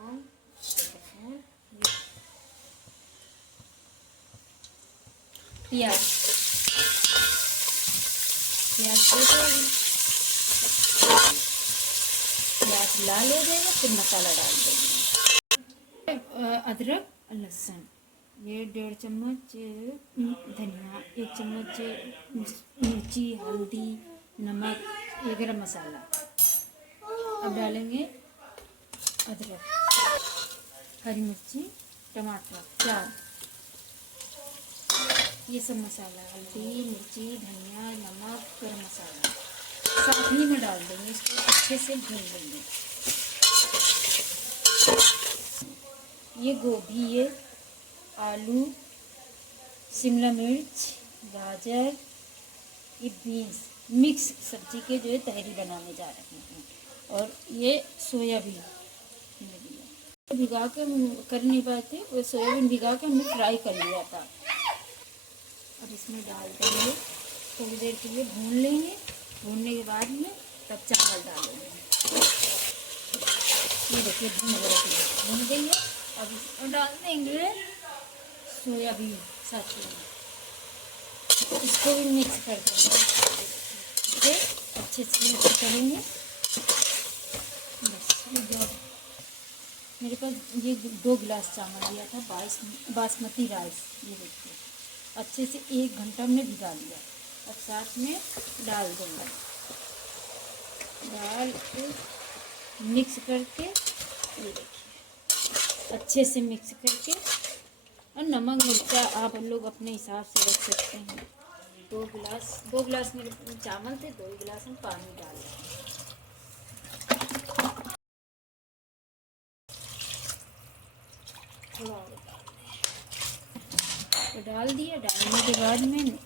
लौंग, प्याज प्याज लाल हो जाएगा फिर मसाला डाल देंगे। अदरक लहसुन, ये 1.5 चम्मच धनिया, 1 चम्मच मिर्ची, हल्दी, नमक, ये गरम मसाला। अब डालेंगे अदरक, हरी मिर्ची, टमाटर 4, ये सब मसाला, हल्दी, मिर्ची, धनिया, नमक, गरम मसाला साथ ही में डाल देंगे। इसको अच्छे से भून लेंगे। ये गोभी, ये आलू, शिमला मिर्च, गाजर, ये बीन्स मिक्स सब्जी के जो है तहरी बनाने जा रहे हैं। और ये सोयाबीन भिगा के कर नहीं पाते, वो सोयाबीन भिगा के हमने फ्राई कर लिया था। अब इसमें डाल देंगे, थोड़ी देर के लिए भून लेंगे। भूनने के बाद में तब चावल डालेंगे। ये देखिए भून गई है। अब इसमें डाल देंगे सोयाबीन साथ में, इसको भी मिक्स कर देंगे। इसे अच्छे से मिक्स करेंगे। बस मेरे पास ये 2 गिलास चावल लिया था, बासमती राइस। ये देखिए अच्छे से 1 घंटा में भिगा लिया। अब साथ में डाल दूँगा, डाल के मिक्स करके, ये देखिए अच्छे से मिक्स करके। और नमक मिर्चा आप लोग अपने हिसाब से रख सकते हैं। 2 गिलास मेरे चावल थे, 2 गिलास हम पानी डाल रहे हैं। तो डाल दिया। डालने के बाद में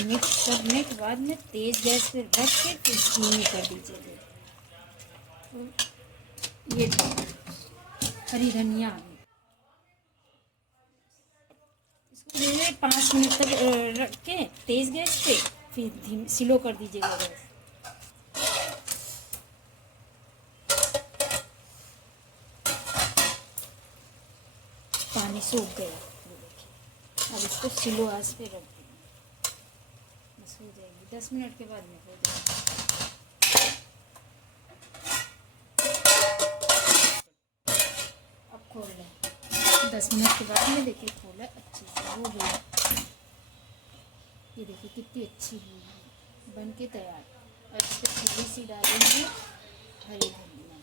मिक्स करने के बाद में तेज़ गैस पे रख के फिर धीमी कर दीजिए। ये हरी धनिया, इसको जो है 5 मिनट तक रख के तेज़ गैस पे फिर धीमी स्लो कर दीजिएगा गैस। पानी सूख गया। अब इसको स्लो आंच पे रख देंगे। बस हो जाएगी, 10 मिनट के बाद में हो जाएगी। अब खोल लें। 10 मिनट के बाद में देखिए खोला, अच्छे से हो गया। ये देखिए कितनी अच्छी हुई है, बन के तैयार। अब इस पर थोड़ी सी डालेंगे हरी धनिया,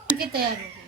बन के तैयार हो गया।